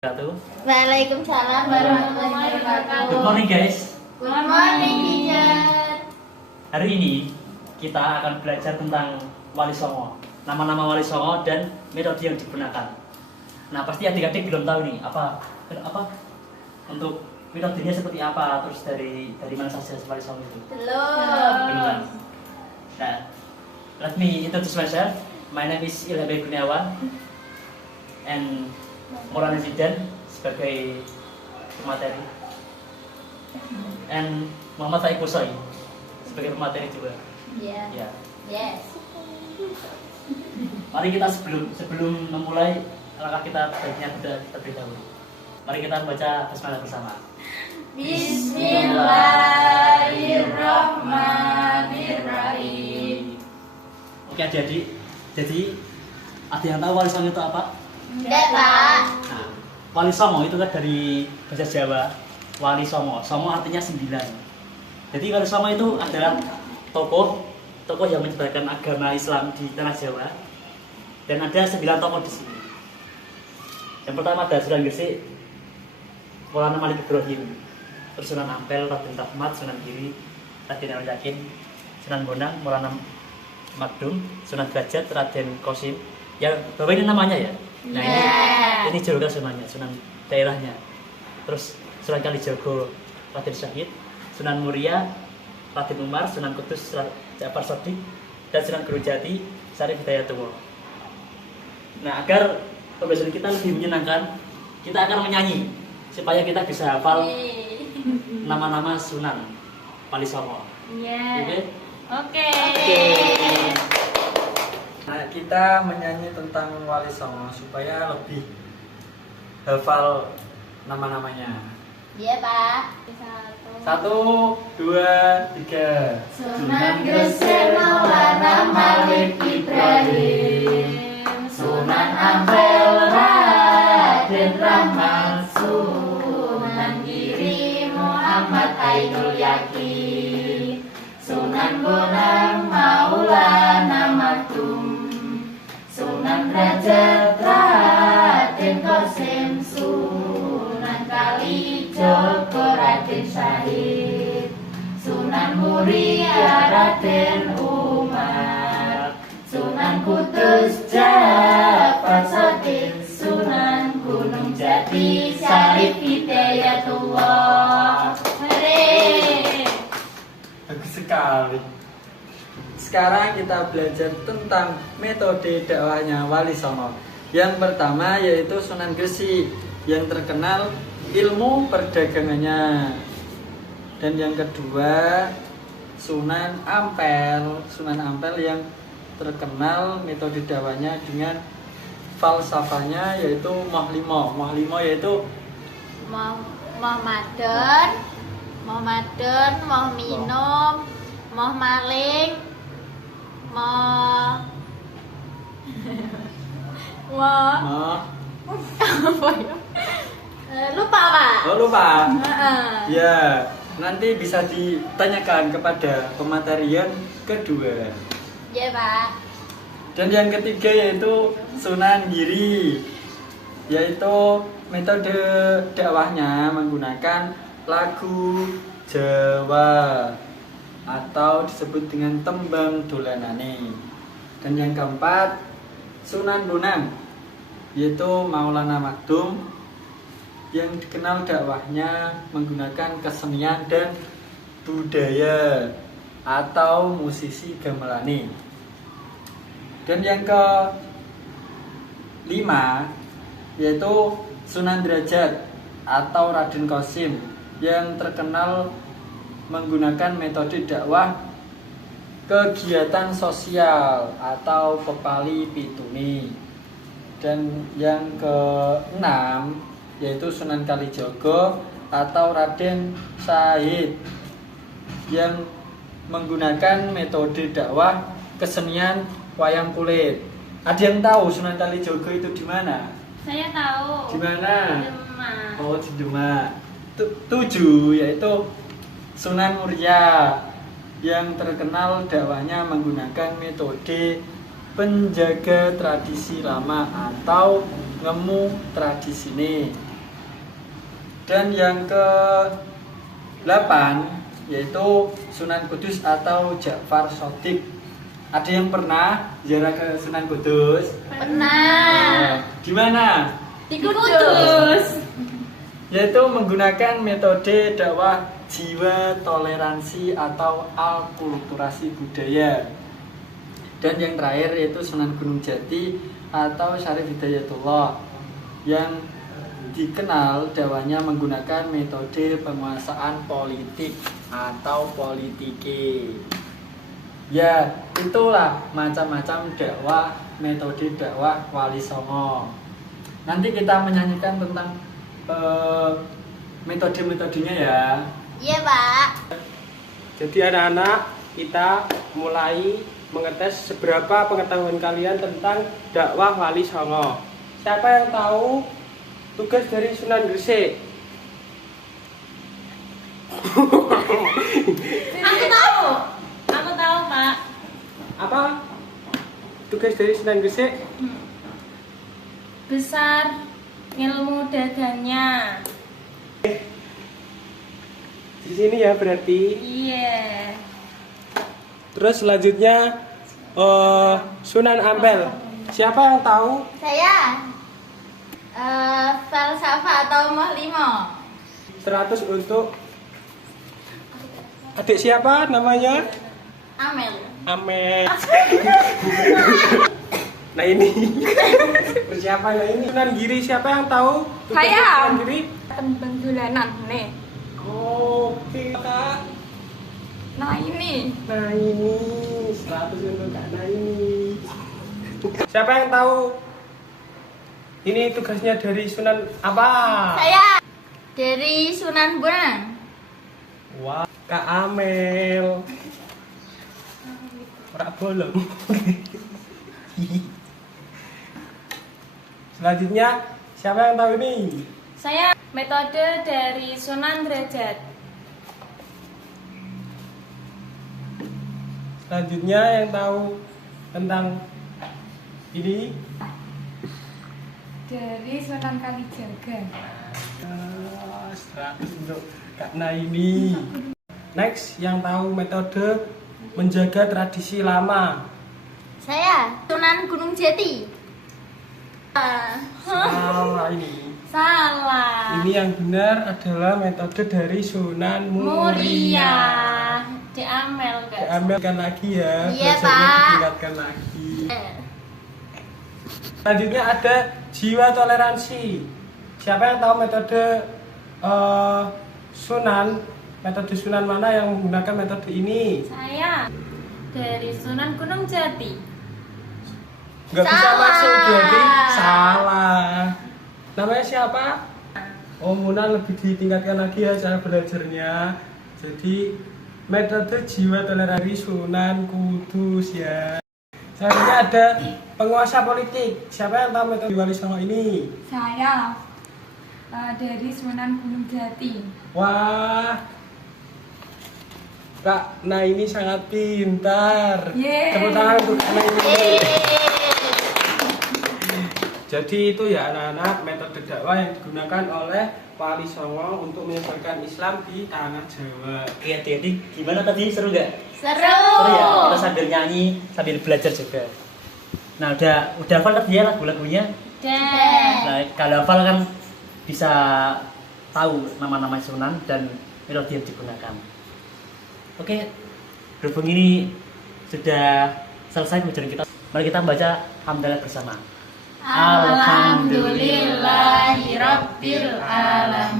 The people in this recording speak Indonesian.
Waalaikumsalam warahmatullahi wabarakatuh. Good morning guys. Good morning teacher. Hari ini kita akan belajar tentang Wali Songo, nama-nama Wali Songo dan metode yang digunakan. Nah pasti adik-adik belum tahu nih apa untuk metodenya seperti apa, terus dari mana saja Wali Songo itu. Belum. Nah, let me introduce myself. My name is Ilham Kurniawan and Maulana Zidan sebagai pemateri, and Muhammad Faik Kusoi sebagai pemateri juga. Yeah. Ya. Yes. Mari kita sebelum memulai langkah kita baiknya kita terlebih dahulu. Mari kita baca basmalah bersama. Bismillahirrahmanirrahim. Oke adik-adik, jadi ada yang tahu Wali Songo itu apa? Enggak, Pak. Nah, Wali Songo itu kan dari bahasa Jawa. Wali Songo, Songo artinya 9. Jadi Wali Songo itu adalah tokoh yang menyebarkan agama Islam di tanah Jawa. Dan ada 9 tokoh di sini. Yang pertama ada Sunan Gresik, Maulana Malik Ibrahim, terus Sunan Ampel, Raden Rahmat, Sunan Giri, Raden Al Yakin, Sunan Bonang, Maulana Magdum, Sunan Derajat, Raden Qasim. Ya, Bapak ini namanya ya. Nah ini julukan Sunannya, Sunan daerahnya. Terus Sunan Kalijogo, Raden Syahid, Sunan Muria, Raden Umar, Sunan Kudus, Ja'far Shadiq, dan Sunan Gunung Syarif Hidayatullah. Nah agar pembahasan kita lebih menyenangkan, kita akan menyanyi supaya kita bisa hafal nama-nama Sunan Wali Songo. Oke. Nah, kita menyanyi tentang Wali Songo supaya lebih hafal nama-namanya. Iya, Pak. 1, 2, 3. Sunan Gresik Maulana Malik Ibrahim, Sunan Ampel Raden Rahmat, Sunan Giri Muhammad Ainul Yakin, Sunan Bonang Maulana Magdum, Sunan Derajat Raden Qasim, Sunan Kalijogo Raden Syahid, Sunan Muria Raden Umar, Sunan Kudus Ja'far Shadiq, Sunan Gunung Jati Syarif Hidayatullah. Bagus sekali. Sekarang kita belajar tentang metode dakwahnya Wali Songo. Yang pertama yaitu Sunan Gresik yang terkenal ilmu perdagangannya. Dan yang kedua Sunan Ampel yang terkenal metode dakwahnya dengan falsafahnya yaitu Moh Limo yaitu Moh maden, moh minum, moh maling, moh apa ya? Lupa, Pak. Oh lupa. Heeh. Ya, nanti bisa ditanyakan kepada pematerian kedua. Iya, Pak. Dan yang ketiga yaitu Sunan Giri, yaitu metode dakwahnya menggunakan lagu Jawa atau disebut dengan tembang dolanane. Dan yang keempat Sunan Bonang, yaitu Maulana Magdum yang dikenal dakwahnya menggunakan kesenian dan budaya atau musisi gamelane. Dan yang kelima yaitu Sunan Derajat atau Raden Qasim yang terkenal menggunakan metode dakwah kegiatan sosial atau pepali pituni. Dan yang keenam yaitu Sunan Kalijogo atau Raden Syahid yang menggunakan metode dakwah kesenian wayang kulit. Ada yang tahu Sunan Kalijogo itu di mana? Saya tahu. Di mana? Demak. Oh, di Demak. 7 yaitu Sunan Muria yang terkenal dakwahnya menggunakan metode penjaga tradisi lama atau ngemu tradisi ini. Dan yang ke-8 yaitu Sunan Kudus atau Ja'far Shadiq. Ada yang pernah ziarah ke Sunan Kudus? Pernah. Di mana? Di Kudus. Yaitu menggunakan metode dakwah jiwa toleransi atau alkulturasi budaya. Dan yang terakhir yaitu Sunan Gunung Jati atau Syarif Hidayatullah yang dikenal dakwahnya menggunakan metode penguasaan politik atau politike. Ya, itulah macam-macam dakwah, metode dakwah Wali Songo. Nanti kita menyanyikan tentang metode-metodenya ya. Iya, Pak. Jadi anak-anak, kita mulai mengetes seberapa pengetahuan kalian tentang dakwah Wali Songo. Siapa yang tahu tugas dari Sunan Gresik? Aku tahu. Aku tahu, Pak. Apa tugas dari Sunan Gresik? Besar ilmu dagangnya. Di sini ya berarti. Iya. Terus selanjutnya Sunan Ampel. Siapa yang tahu? Saya falsafah atau mahlimo. 100 untuk adik siapa namanya? Amel. Amet. Nah ini persiapan ini Sunan Giri, siapa yang tahu? Tugas Saya. Sunan Giri. Tembang dolanan nih. Oke kak. Nah ini Nah ini 100 untuk kak. Nah ini. Siapa yang tahu? Ini tugasnya dari Sunan apa? Saya dari Sunan Bonang. Wah, Kak Amel. Ora bolong. Selanjutnya, siapa yang tahu ini? saya metode dari Sunan Derajat. Selanjutnya yang tahu tentang ini? Dari Sunan Kalijaga. 100 untuk Kak Naini. Next, yang tahu metode menjaga tradisi lama. Saya Sunan Gunung Jati. Salah ini. Salah. Ini yang benar adalah metode dari Sunan Muria. Muria. Di Amel, guys. Diambilkan lagi ya, Iya, belajarnya Pak. ditingkatkan lagi. Selanjutnya ada jiwa toleransi. Siapa yang tahu metode Sunan? Metode Sunan mana yang menggunakan metode ini? Saya dari Sunan Gunung Jati. Nggak bisa Salah. masuk jadi salah. Namanya siapa? Oh, Muna lebih ditingkatkan lagi ya cara belajarnya. Jadi metode jiwa toleransi Sunan Kudus ya. Selanjutnya ada penguasa politik. Siapa yang tahu metode Wali Songo ini? Saya dari Sunan Gunung Jati. Wah, Kak, nah ini sangat pintar. Yeay. Tepuk tangan untuk Kak Nah ini. Yeay. Jadi itu ya anak-anak metode dakwah yang digunakan oleh Wali Songo untuk menyebarkan Islam di tanah Jawa. Oke, jadi gimana tadi, seru nggak? Seru. Seru ya, kita sambil nyanyi, sambil belajar juga. Nah, udah hafal tadi ya lagu-lagunya. Dan Nah, kalau hafal kan bisa tahu nama-nama sunan dan melodi yang digunakan. Oke, berhubung ini sudah selesai pelajaran kita, mari kita baca hamdalah bersama. Alhamdulillahirabbil alamin.